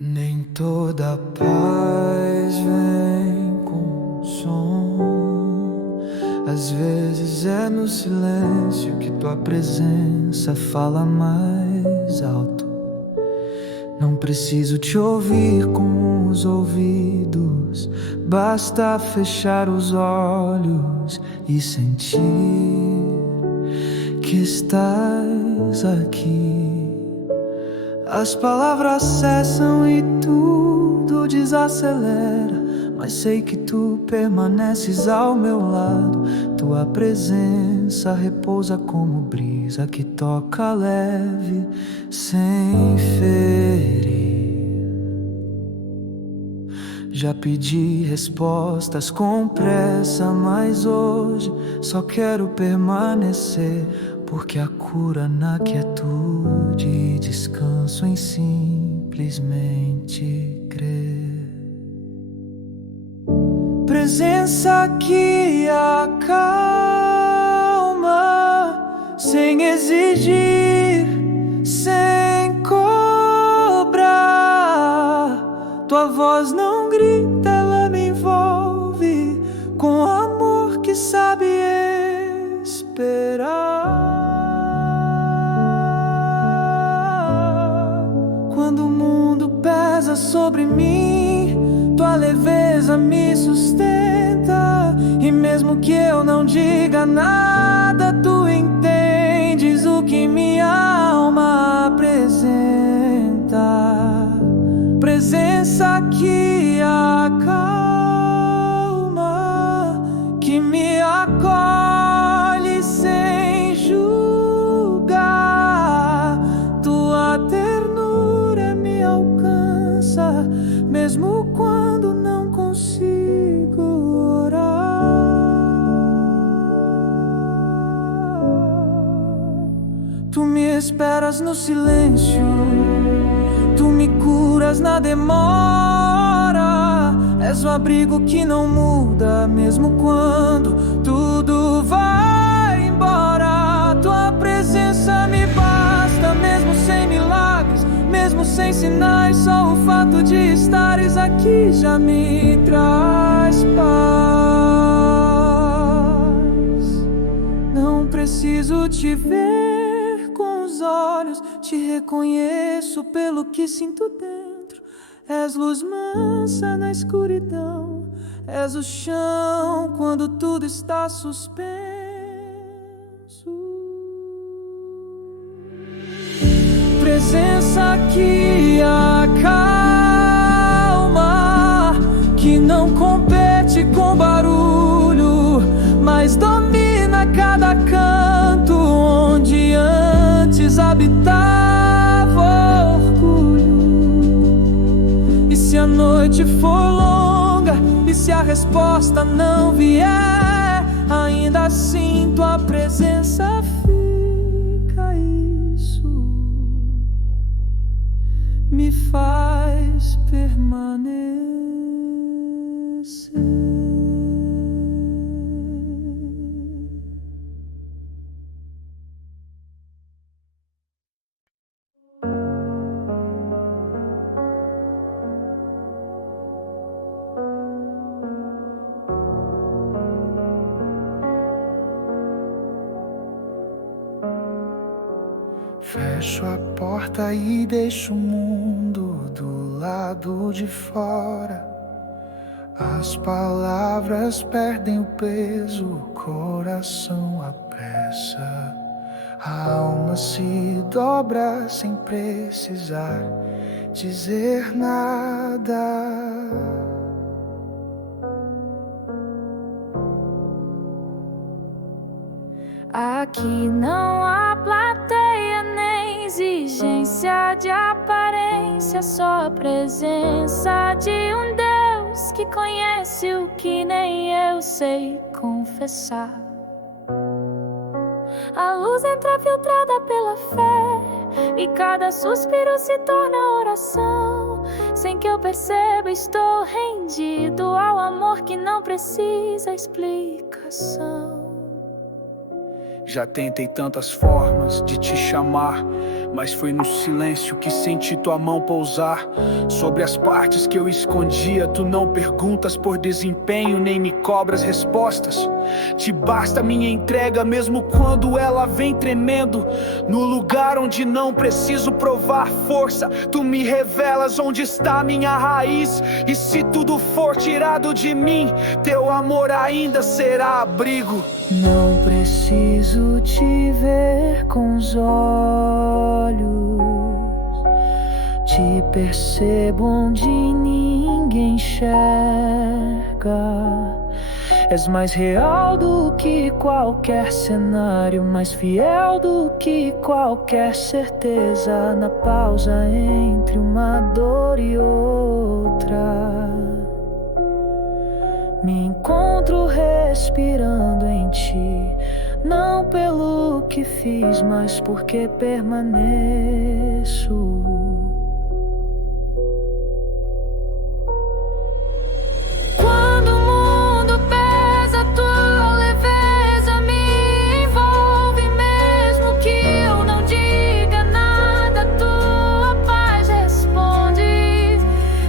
Nem toda paz vem com som. Às vezes é no silêncio que tua presença fala mais alto. Não preciso te ouvir com os ouvidos, basta fechar os olhos e sentir que estás aqui. As palavras cessam e tudo desacelera, mas sei que tu permaneces ao meu lado. Tua presença repousa como brisa que toca leve, sem ferir. Já pedi respostas com pressa, mas hoje só quero permanecer, porque a cura na quietude e descanso em simplesmente crer. Presença que acalma, sem exigir, sem cobrar. Tua voz não grita, ela me envolve com amor que sabe esperar. Quando o mundo pesa sobre mim, tua leveza me sustenta. E mesmo que eu não diga nada, tu entendes o que minha alma apresenta. Presença que acalma, que me acolhe sem julgar. Tua ternura me alcança, mesmo quando não consigo orar. Tu me esperas no silêncio, tu me curas na demora. És o abrigo que não muda, mesmo quando tudo vai embora. Tua presença me basta, mesmo sem milagres, mesmo sem sinais. Só o fato de estares aqui já me traz paz. Não preciso te ver com os olhos, te reconheço pelo que sinto dentro. És luz mansa na escuridão, és o chão quando tudo está suspenso. Presença que acalma, que não compete com barulho, mas domina cada canto onde antes habitava orgulho. E se a noite for longa, e se a resposta não vier, ainda assim tua presença fica. Isso me faz permanecer. Fecho a porta e deixo o mundo do lado de fora. As palavras perdem o peso, o coração apressa. A alma se dobra sem precisar dizer nada. Aqui não há plateia nem exigência de aparência, só a presença de um Deus que conhece o que nem eu sei confessar. A luz entra filtrada pela fé e cada suspiro se torna oração. Sem que eu perceba, estou rendido ao amor que não precisa explicação. Já tentei tantas formas de te chamar, mas foi no silêncio que senti tua mão pousar sobre as partes que eu escondia. Tu não perguntas por desempenho, nem me cobras respostas. Te basta minha entrega, mesmo quando ela vem tremendo. No lugar onde não preciso provar força, tu me revelas onde está minha raiz. E se tudo for tirado de mim, teu amor ainda será abrigo. Não preciso te ver com os olhos, te percebo onde ninguém enxerga. És mais real do que qualquer cenário, mais fiel do que qualquer certeza. Na pausa entre uma dor e outra, me encontro respirando em ti, não pelo que fiz, mas porque permaneço. Quando o mundo pesa, tua leveza me envolve. Mesmo que eu não diga nada, tua paz responde.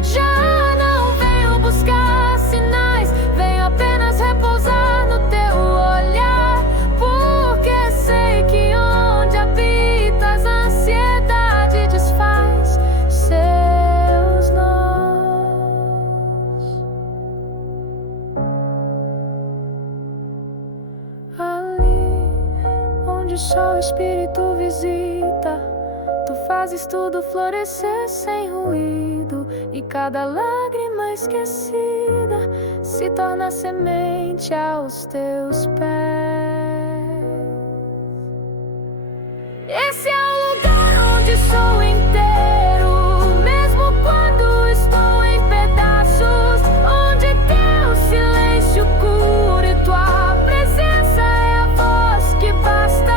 Já não venho buscar sinais, venho apenas repousar no teu olhar, porque sei que onde habitas a ansiedade desfaz seus nós. Ali onde só o Espírito visita, tu fazes tudo florescer sem ruído, e cada lágrima esquecida se torna semente aos teus pés. Esse é o lugar onde sou inteiro, mesmo quando estou em pedaços, onde teu silêncio cura e tua presença é a voz que basta.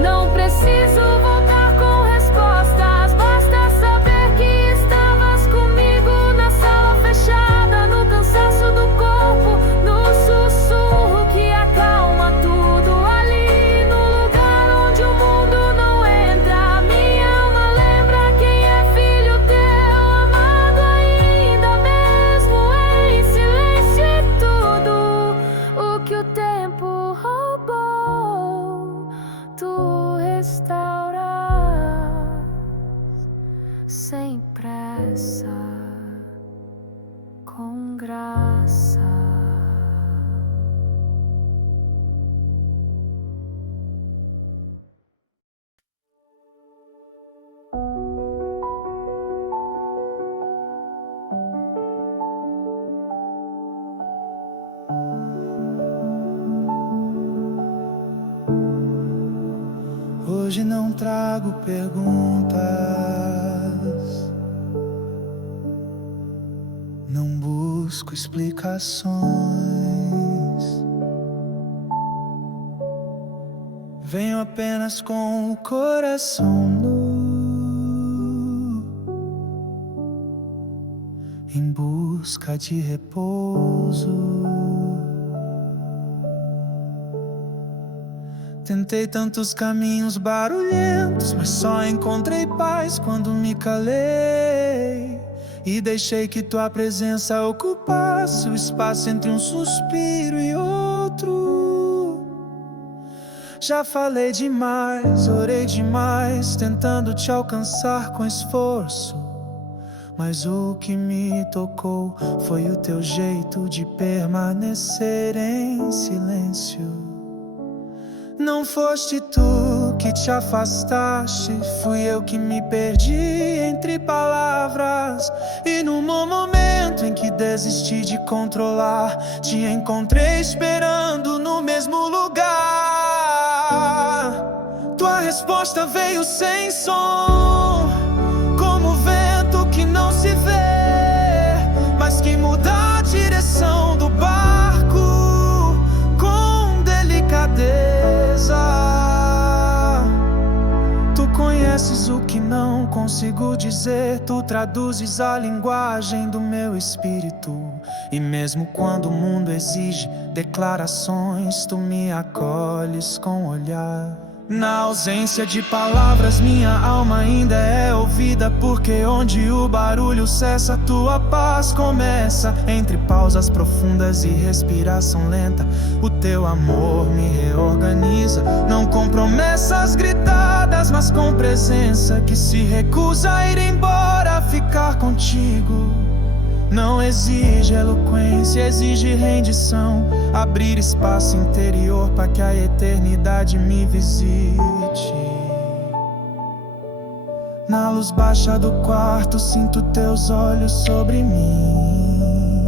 Não preciso voltar com respostas, basta saber que estavas comigo na sala fechada, no cansaço do corpo, no sussurro que acalma tudo. Ali no lugar onde o mundo não entra, minha alma lembra quem é filho teu, amado ainda mesmo em silêncio. E tudo o que o tempo roubou, tu restauras sem pressa, com graça. Hoje não trago perguntas, não busco explicações. Venho apenas com o coração nu, em busca de repouso. Tentei tantos caminhos barulhentos, mas só encontrei paz quando me calei e deixei que tua presença ocupasse o espaço entre um suspiro e outro. Já falei demais, orei demais, tentando te alcançar com esforço, mas o que me tocou foi o teu jeito de permanecer em silêncio. Não foste tu que te afastaste, fui eu que me perdi entre palavras. E no momento em que desisti de controlar, te encontrei esperando no mesmo lugar. Tua resposta veio sem som, como o vento que não se vê, mas que muda a direção do barco com delicadeza. Tu conheces o que não consigo dizer, tu traduzes a linguagem do meu espírito. E mesmo quando o mundo exige declarações, tu me acolhes com olhar. Na ausência de palavras, minha alma ainda é ouvida, porque onde o barulho cessa, tua paz começa. Entre pausas profundas e respiração lenta, o teu amor me reorganiza. Não com promessas gritadas, mas com presença que se recusa a ir embora, ficar contigo. Não exige eloquência, exige rendição. Abrir espaço interior para que a eternidade me visite. Na luz baixa do quarto, sinto teus olhos sobre mim.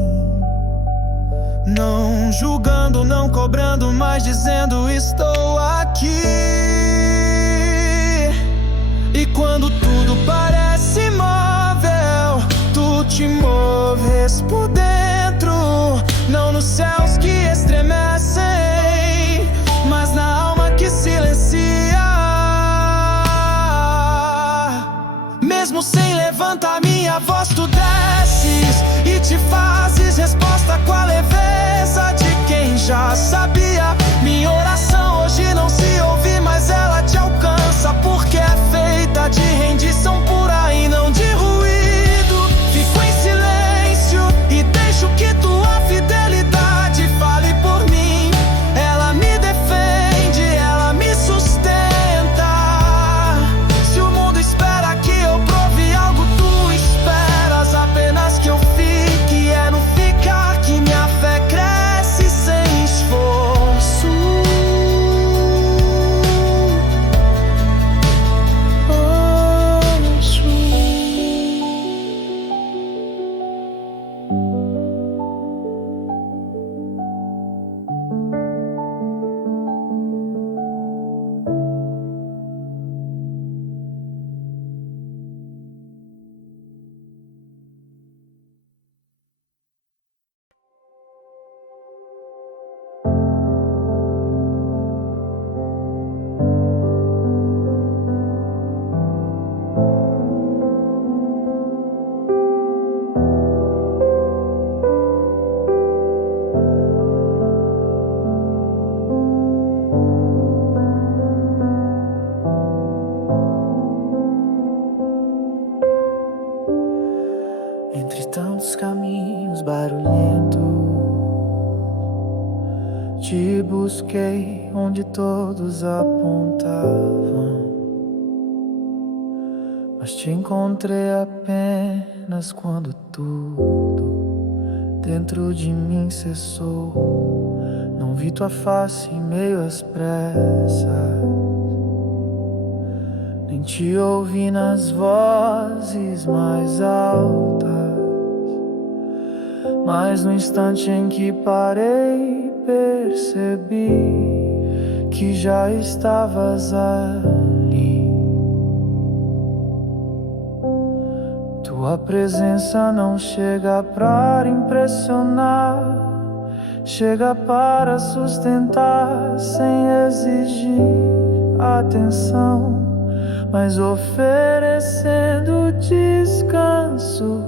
Não julgando, não cobrando, mas dizendo estou aqui. E quando tudo parece imóvel, tu te moves por dentro. Não nos céus que estremecem, mas na alma que silencia. Mesmo sem levantar minha voz, tu desces e te fazes resposta com a leveza de quem já sabia. Minha oração hoje não se ouve, mas ela te alcança, porque é feita de rendição pura e não de ruído. Fico em silêncio e deixo que tua fidelidade fale por mim. Ela me defende, ela me sustenta. Se o mundo espera que eu prove algo, tu esperas apenas que eu fique. É no ficar que minha fé cresce sem esforço. Entre tantos caminhos barulhentos, te busquei onde todos apontavam, mas te encontrei apenas quando tudo dentro de mim cessou. Não vi tua face em meio às pressas, nem te ouvi nas vozes mais altas. Mas no instante em que parei, percebi que já estavas ali. Tua presença não chega pra impressionar, chega para sustentar sem exigir atenção, mas oferecendo descanso.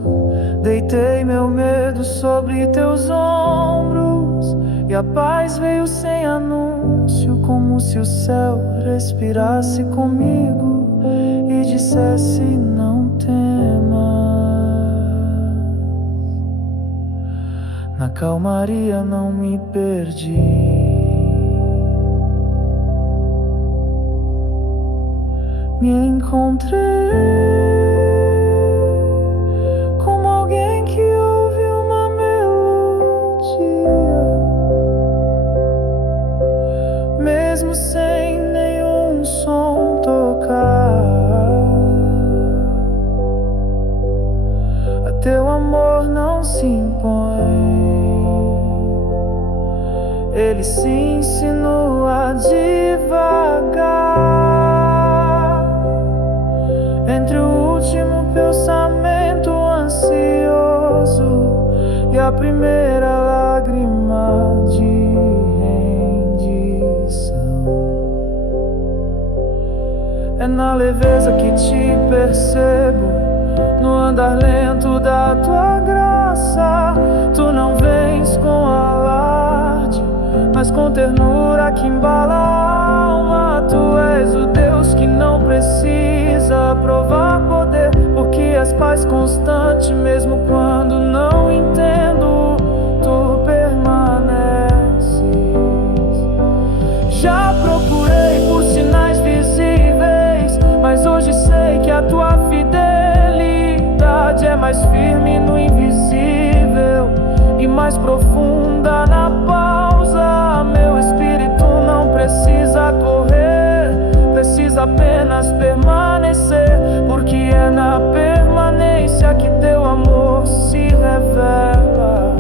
Deitei meu medo sobre teus ombros e a paz veio sem anúncio, como se o céu respirasse comigo e dissesse não temas. Na calmaria não me perdi, me encontrei como alguém que ouve uma melodia, mesmo sem nenhum som tocar. A teu amor não se impõe, ele se insinua devagar. Entre o último pensamento ansioso e a primeira lágrima de rendição, é na leveza que te percebo, no andar lento da tua graça. Tu não vens com alarde, mas com ternura que embala a alma. Tu és és o Deus que não precisa provar poder, porque és paz constante mesmo quando não entendo, tu permaneces. Já procurei por sinais visíveis, mas hoje sei que a tua fidelidade é mais firme no invisível e mais profunda na pausa. Meu espírito não precisa correr, precisa apenas permanecer, porque é na permanência que teu amor se revela.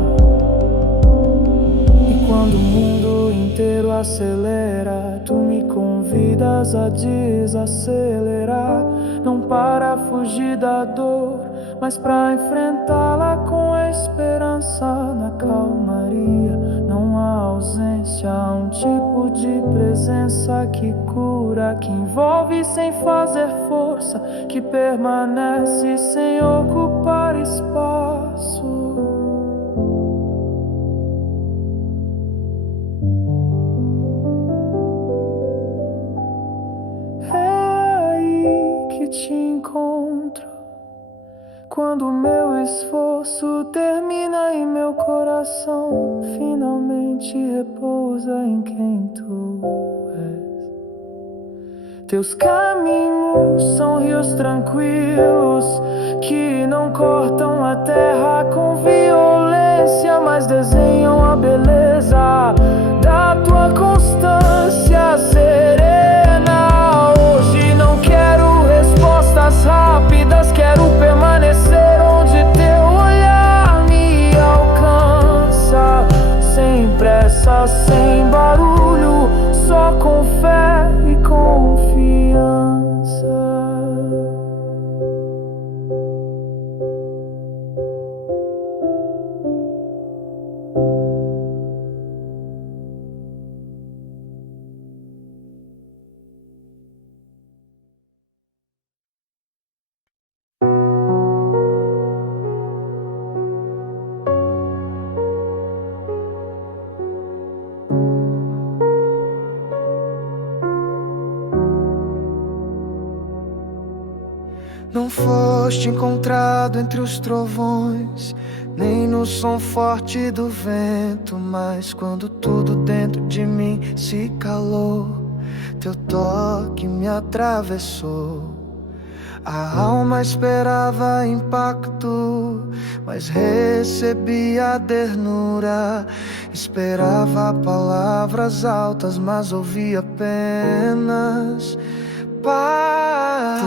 E quando o mundo inteiro acelera, tu me convidas a desacelerar, não para fugir da dor, mas pra enfrentá-la com a esperança na calmaria. Não há ausência, há um tipo de presença que cura, que envolve sem fazer força, que permanece sem ocupar espaço. Te encontro quando meu esforço termina e meu coração finalmente repousa em quem tu és. Teus caminhos são rios tranquilos que não cortam a terra com violência, mas desenham a beleza da tua constância serena. Hoje não quero respostas rápidas, quero permanecer onde teu olhar me alcança, sem pressa, sem barulho, só com fé e confiança. Não foste encontrado entre os trovões, nem no som forte do vento, mas quando tudo dentro de mim se calou, teu toque me atravessou. A alma esperava impacto, mas recebia ternura. Esperava palavras altas, mas ouvia apenas paz.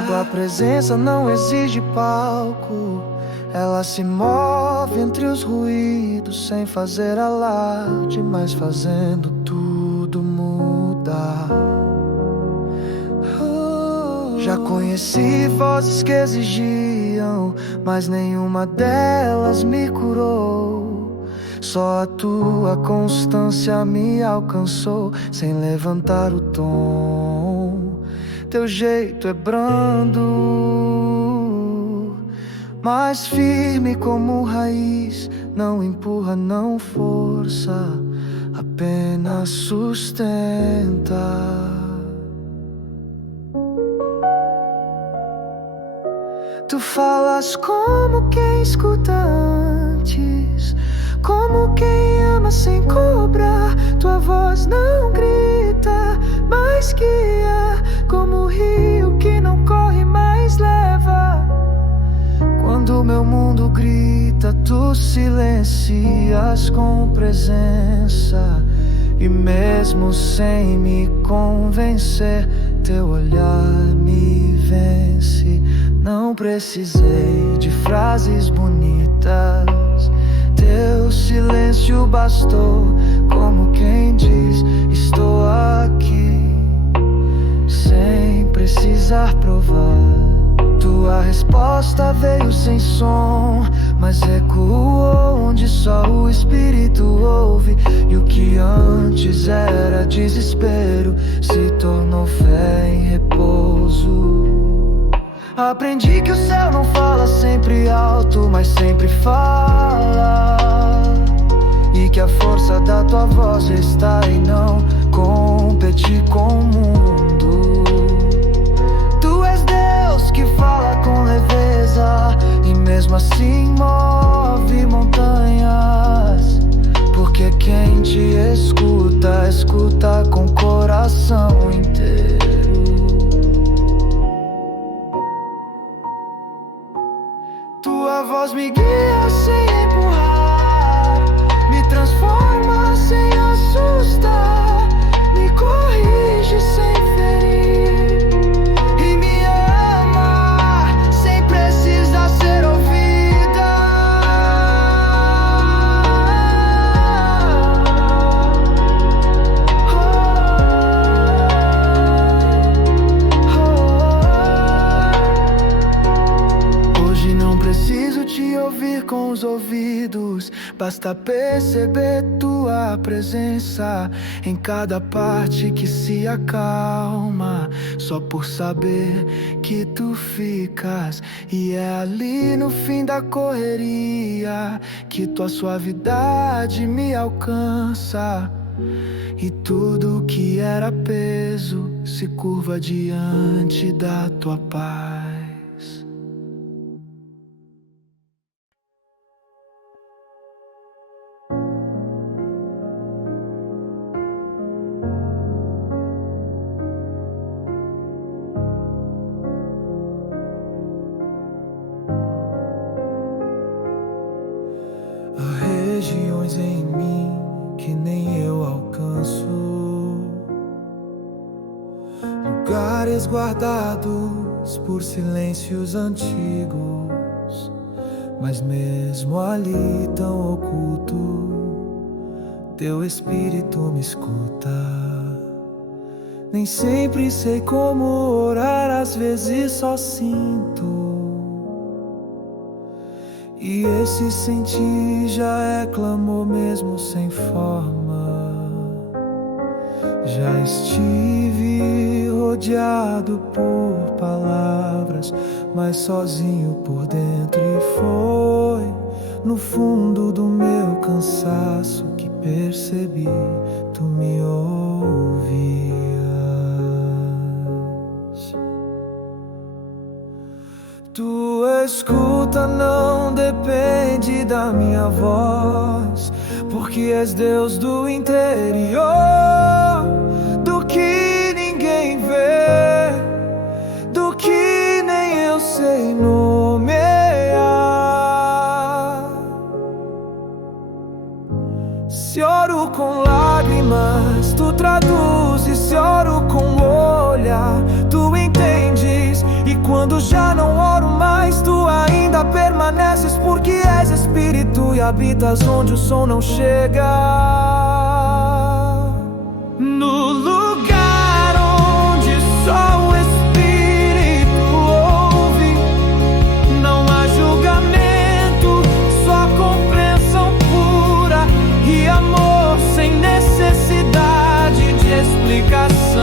Tua presença não exige palco, ela se move entre os ruídos, sem fazer alarde, mas fazendo tudo mudar. Já conheci vozes que exigiam, mas nenhuma delas me curou. Só a tua constância me alcançou, sem levantar o tom. Teu jeito é brando, mas firme como raiz. Não empurra, não força, apenas sustenta. Tu falas como quem escuta antes, como quem ama sem cobrar. Tua voz não grita, mas guia, como o rio que não corre, mas leva. Quando meu mundo grita, tu silencias com presença. E mesmo sem me convencer, teu olhar me vence. Não precisei de frases bonitas, teu silêncio bastou, como quem diz: estou aqui, sem precisar provar. Tua resposta veio sem som, mas ecoou onde só o Espírito ouve. E o que antes era desespero se tornou fé em repouso. Aprendi que o céu não fala sempre alto, mas sempre fala, e que a força da tua voz está em não competir com o mundo. fala com leveza e mesmo assim move montanhas. Porque quem te escuta, escuta com o coração inteiro. Tua voz me guia sem empurrar, me transforma sem assustar, me corrige sem ferir e me ama sem precisar ser ouvida. Hoje não preciso te ouvir com os ouvidos, basta perceber tua presença em cada parte que se acalma, só por saber que tu ficas. E é ali no fim da correria que tua suavidade me alcança, e tudo que era peso se curva diante da tua paz. Há regiões em mim que nem eu alcanço, lugares guardados por silêncios antigos, mas mesmo ali tão oculto, teu espírito me escuta. Nem sempre sei como orar, às vezes só sinto. E esse sentir já é clamor mesmo sem forma. Já estive rodeado por palavras, mas sozinho por dentro. E foi no fundo do meu cansaço que percebi, tu me ouvias. Tua escuta não depende da minha voz, porque és Deus do interior, do que ninguém vê, do que nem eu sei nomear. Se oro com lágrimas, tu traduzes. Se oro com o olhar, tu entendes. E quando já não oro mais, tu ainda permaneces, porque és espírito e habitas onde o som não chega. No lugar onde só o espírito ouve, não há julgamento, só compreensão pura e amor sem necessidade de explicação.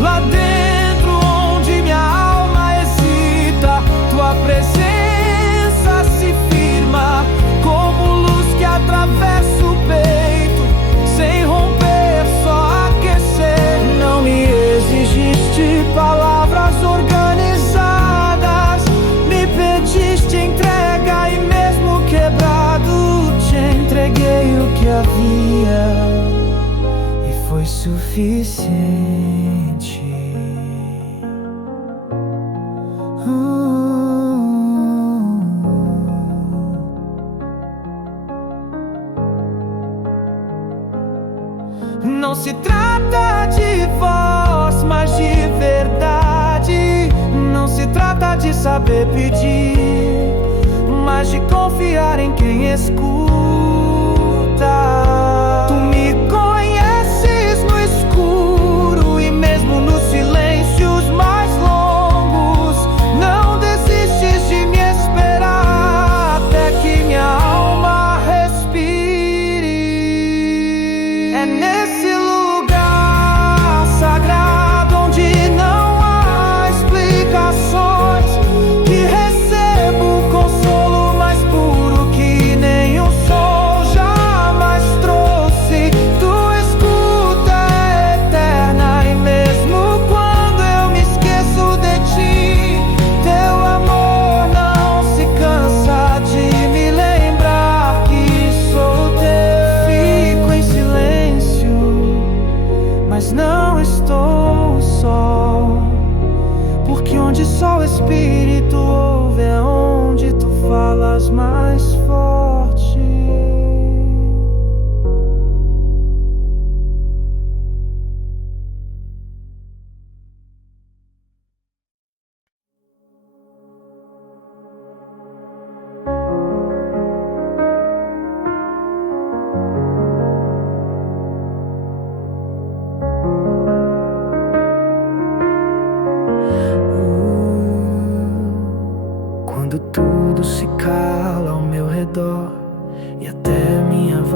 Lá dentro onde minha alma hesita, tua presença se firma como luz que atravessa o peito, sem romper, só aquecer. Não me exigiste palavras organizadas, me pediste entrega e mesmo quebrado te entreguei o que havia e foi suficiente. Não se trata de voz, mas de verdade. Não se trata de saber pedir, mas de confiar em quem escuta. Tu me conheces no escuro e mesmo nos silêncios mais longos. Não desistes de me esperar até que minha alma respire. É nesse lugar sagrado onde não há explicações que recebo o consolo mais puro que nenhum som jamais trouxe.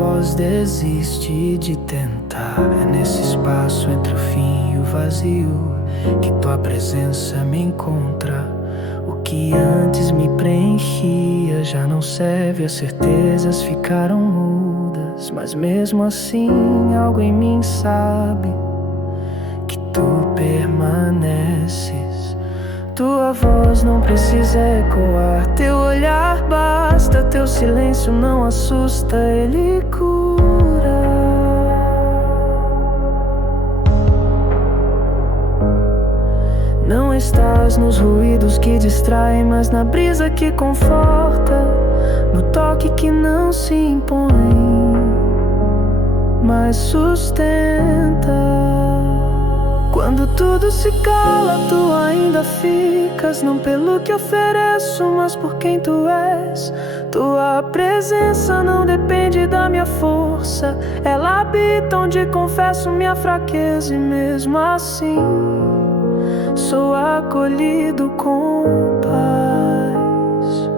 voz desiste de tentar. É nesse espaço entre o fim e o vazio que tua presença me encontra. O que antes me preenchia já não serve, as certezas ficaram mudas. Mas mesmo assim algo em mim sabe que tu permaneces. Tua voz não precisa ecoar, teu olhar basta, teu silêncio não assusta, ele cura. Não estás nos ruídos que distraem, mas na brisa que conforta, no toque que não se impõe, mas sustenta. Quando tudo se cala, tu ainda ficas, não pelo que ofereço, mas por quem tu és. Tua presença não depende da minha força, ela habita onde confesso minha fraqueza. E mesmo assim sou acolhido com paz.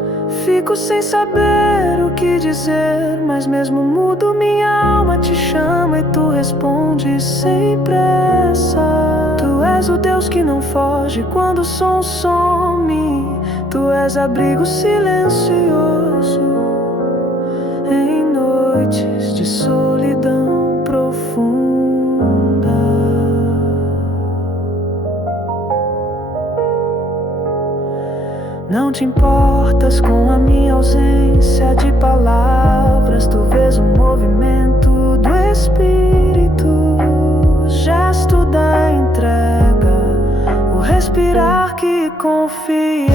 Fico sem saber o que dizer, mas mesmo mudo minha alma te chama e tu respondes sem pressa. Tu és o Deus que não foge quando o som some. Tu és abrigo silencioso em noites de solidão profunda. Não te importas com a minha ausência de palavras. Tu vês o movimento do Espírito, o gesto da entrega, o respirar que confia.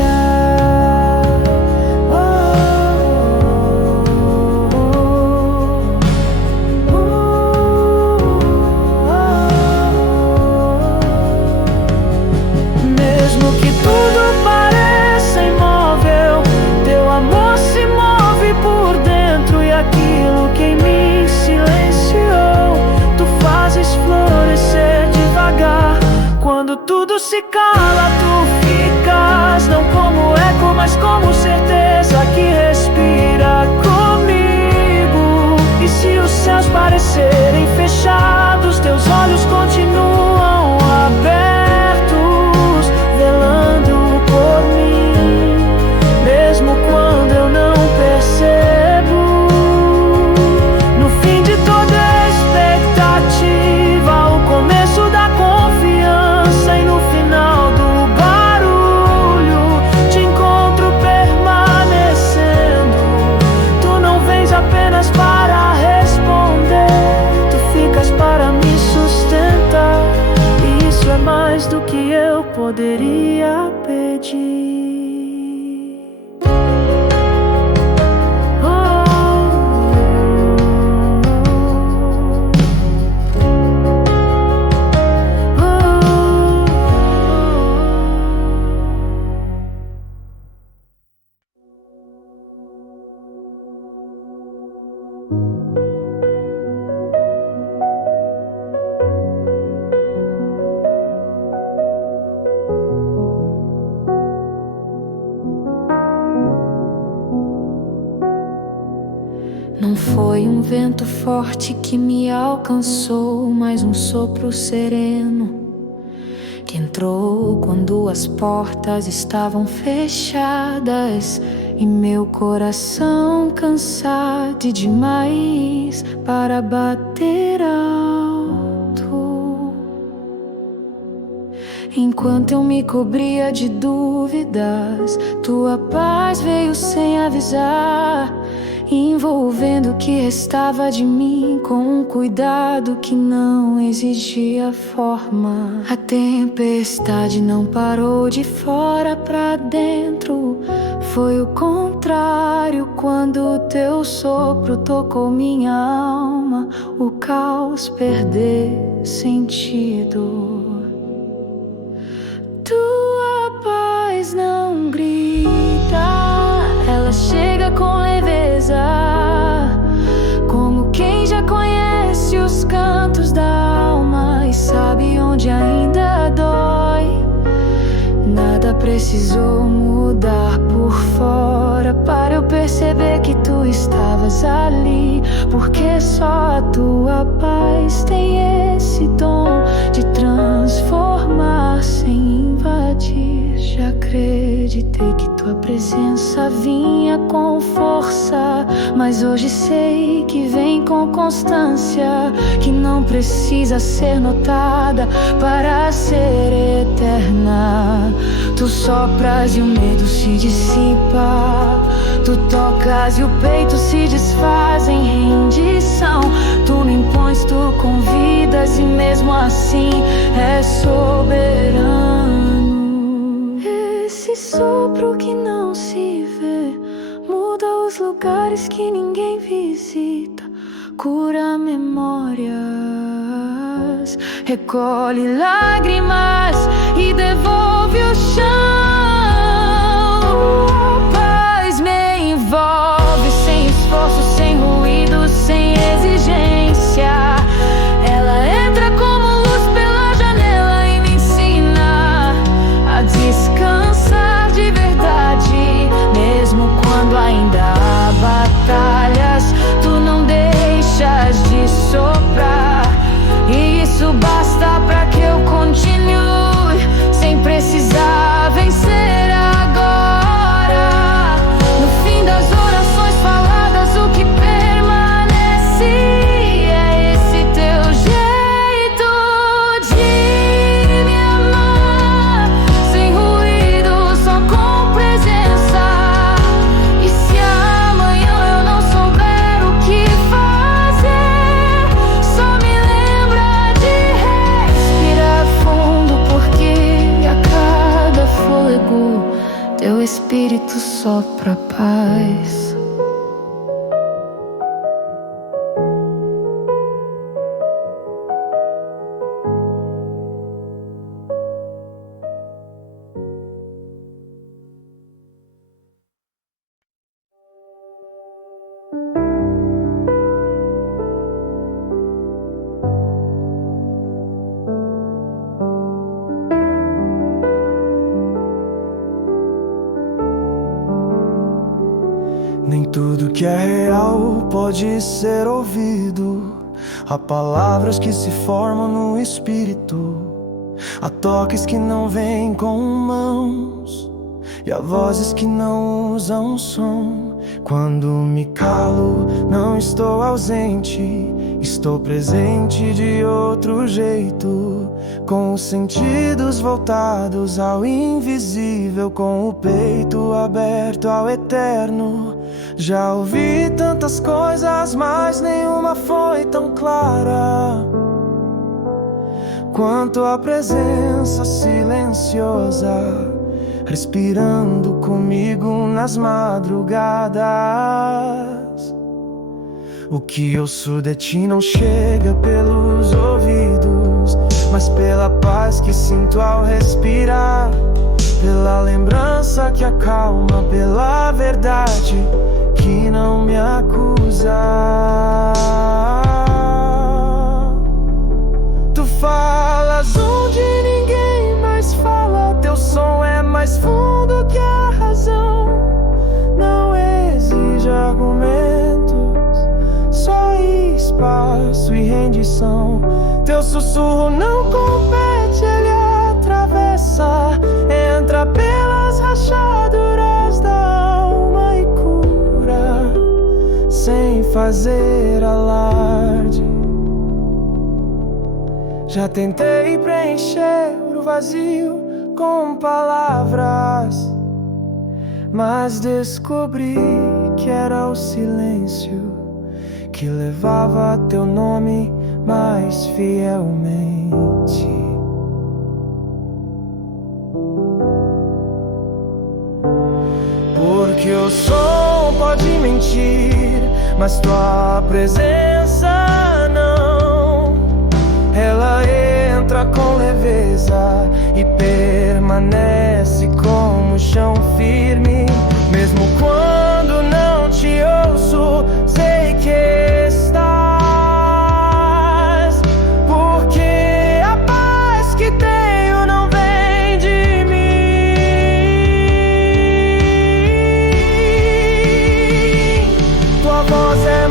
Mesmo que tudo pareça imóvel, teu amor se move por dentro, e aquilo que em mim silenciou, tu fazes florescer devagar. Quando tudo se cala, tu ficas, não como eco, mas como certeza que respira comigo. E se os céus parecerem fechados, teus olhos continuam abertos, velando por mim, mesmo quando eu não percebo. No fim de toda expectativa, o começo da confiança, e no final do barulho te encontro permanecendo. Tu não vens apenas para responder, tu ficas para me sustentar. E isso é mais do que eu poderia pedir. Não foi um vento forte que me alcançou, mas um sopro sereno que entrou quando as portas estavam fechadas e meu coração cansado demais para bater alto. Enquanto eu me cobria de dúvidas, tua paz veio sem avisar, envolvendo o que restava de mim com um cuidado que não exigia forma. A tempestade não parou de fora pra dentro, foi o contrário. Quando o teu sopro tocou minha alma, o caos perdeu sentido. Tua paz não grita, ela chega com leveza, como quem já conhece os cantos da alma e sabe onde ainda dói. Nada precisou mudar por fora para eu perceber perceber que tu estavas ali, porque só a tua paz tem esse dom de transformar sem invadir. Já acreditei que tua presença vinha com força, mas hoje sei que vem com constância, que não precisa ser notada para ser eterna. Tu sopras e o medo se dissipa, tu tocas e o peito se desfaz em rendição. Tu me impões, tu convidas e mesmo assim é soberano. Esse sopro que não se vê muda os lugares que ninguém visita, cura memórias, recolhe lágrimas e devolve o chão. Paz me envolve sem esforço, sem ruído, sem exigência. Ela entra como luz pela janela e me ensina a descansar de verdade. Mesmo quando ainda há batalhas, tu não deixas de soprar, e isso basta pra que eu continue sem precisar vencer agora. No fim das orações faladas, o que permanece é esse teu jeito de me amar, sem ruído, só com presença. E se amanhã eu não souber o que fazer, só me lembra de respirar fundo, porque a cada fôlego teu espírito sopra paz. Nem tudo que é real pode ser ouvido. Há palavras que se formam no espírito, há toques que não vêm com mãos, e há vozes que não usam som. Quando me calo, não estou ausente, estou presente de outro jeito, com os sentidos voltados ao invisível, com o peito aberto ao eterno. Já ouvi tantas coisas, mas nenhuma foi tão clara quanto a presença silenciosa, respirando comigo nas madrugadas. O que ouço de ti não chega pelos ouvidos, mas pela paz que sinto ao respirar, pela lembrança que acalma, pela verdade que não me acusa. Tu falas onde ninguém mais fala, teu som é mais fundo que a razão. Não exige argumentos, só espaço e rendição. Teu sussurro não compete, ele atravessa, entra pelas rachaduras da alma e cura, sem fazer alarde. Já tentei preencher o vazio com palavras, mas descobri que era o silêncio que levava teu nome mais fielmente. Porque o som pode mentir, mas tua presença não. Ela entra com leveza e permanece como chão firme. Mesmo quando não te ouço, sei que estás, porque a paz que tenho não vem.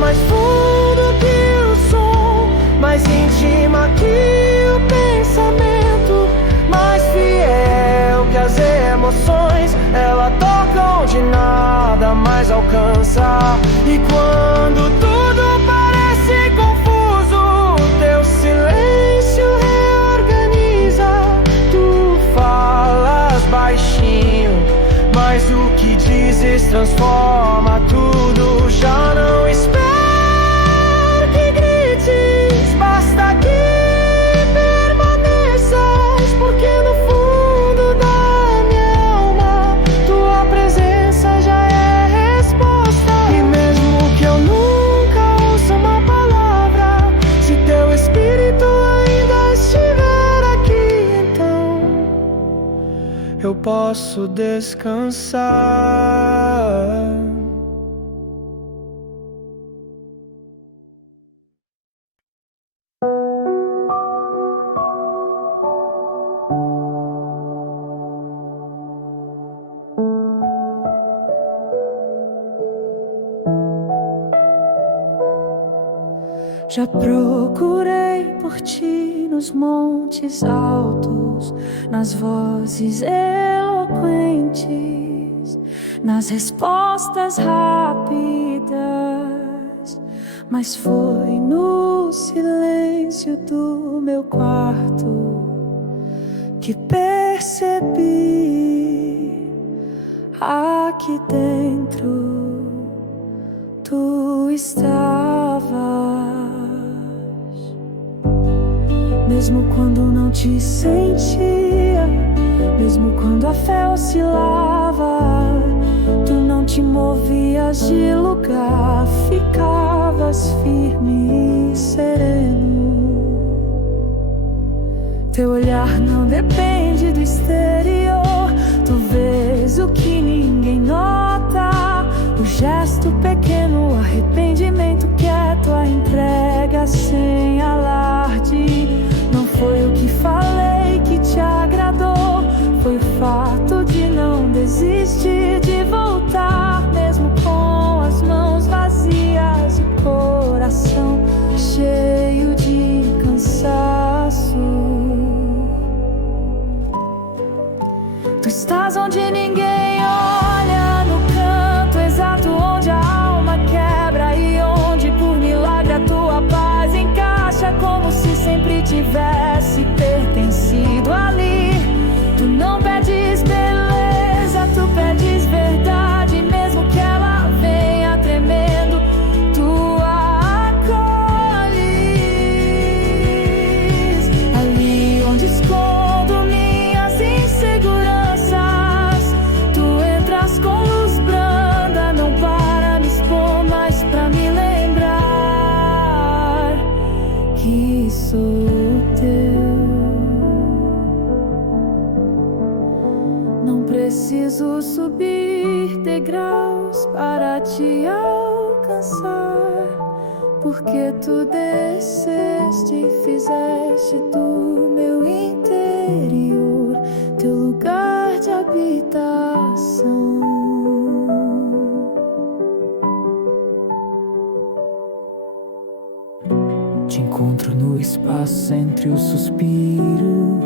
mais fundo que o som, mais íntima que o pensamento, mais fiel que as emoções. Ela toca onde nada mais alcança. E quando tudo parece confuso, teu silêncio reorganiza. Tu falas baixinho, mas o que dizes transforma tudo. Já não espero que grites, basta que permaneças, porque no fundo da minha alma tua presença já é resposta. E mesmo que eu nunca ouça uma palavra, se teu espírito ainda estiver aqui, então eu posso descansar. Já procurei por ti nos montes altos, nas vozes eloquentes, nas respostas rápidas, mas foi no silêncio do meu quarto que percebi: aqui dentro tu estavas. Mesmo quando não te sentia, mesmo quando a fé oscilava, tu não te movias de lugar, ficavas firme e sereno. Teu olhar não depende do exterior, tu vês o que ninguém nota, o gesto pequeno, o arrependimento quieto, a entrega sem alarde. Não foi o que falei que te agradou, foi o fato de não desistir de voltar, mesmo com as mãos vazias, o coração cheio de cansaço. Tu estás onde ninguém olha, no canto exato onde a alma quebra e onde por milagre a tua paz encaixa, como se sempre tivesse pertencido ali. Tu não pedes beleza, tu pedes verdade, mesmo que ela venha tremendo, tu a acolhes. Ali onde escondo minhas inseguranças, tu entras com luz branda, não para me expor, mas pra me lembrar que sou teu. Não preciso subir degraus para te alcançar, porque tu desceste e fizeste do meu interior teu lugar de habitação. Te encontro no espaço entre o suspiro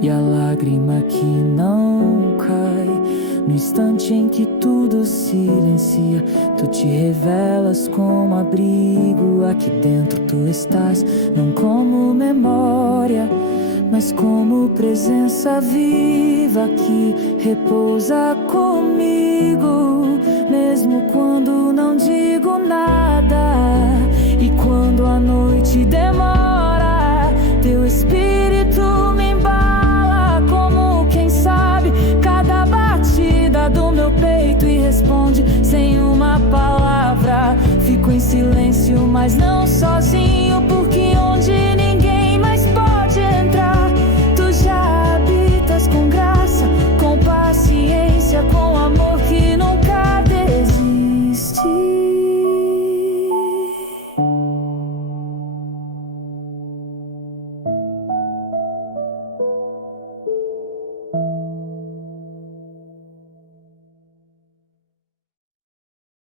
e a lágrima que não cai. No instante em que tudo silencia, tu te revelas como abrigo. Aqui dentro tu estás, não como memória, mas como presença viva que repousa comigo. Mesmo quando não digo nada e quando a noite demora, teu espírito me embala como quem sabe cada batida do meu peito e responde sem uma palavra. Fico em silêncio, mas não sozinho.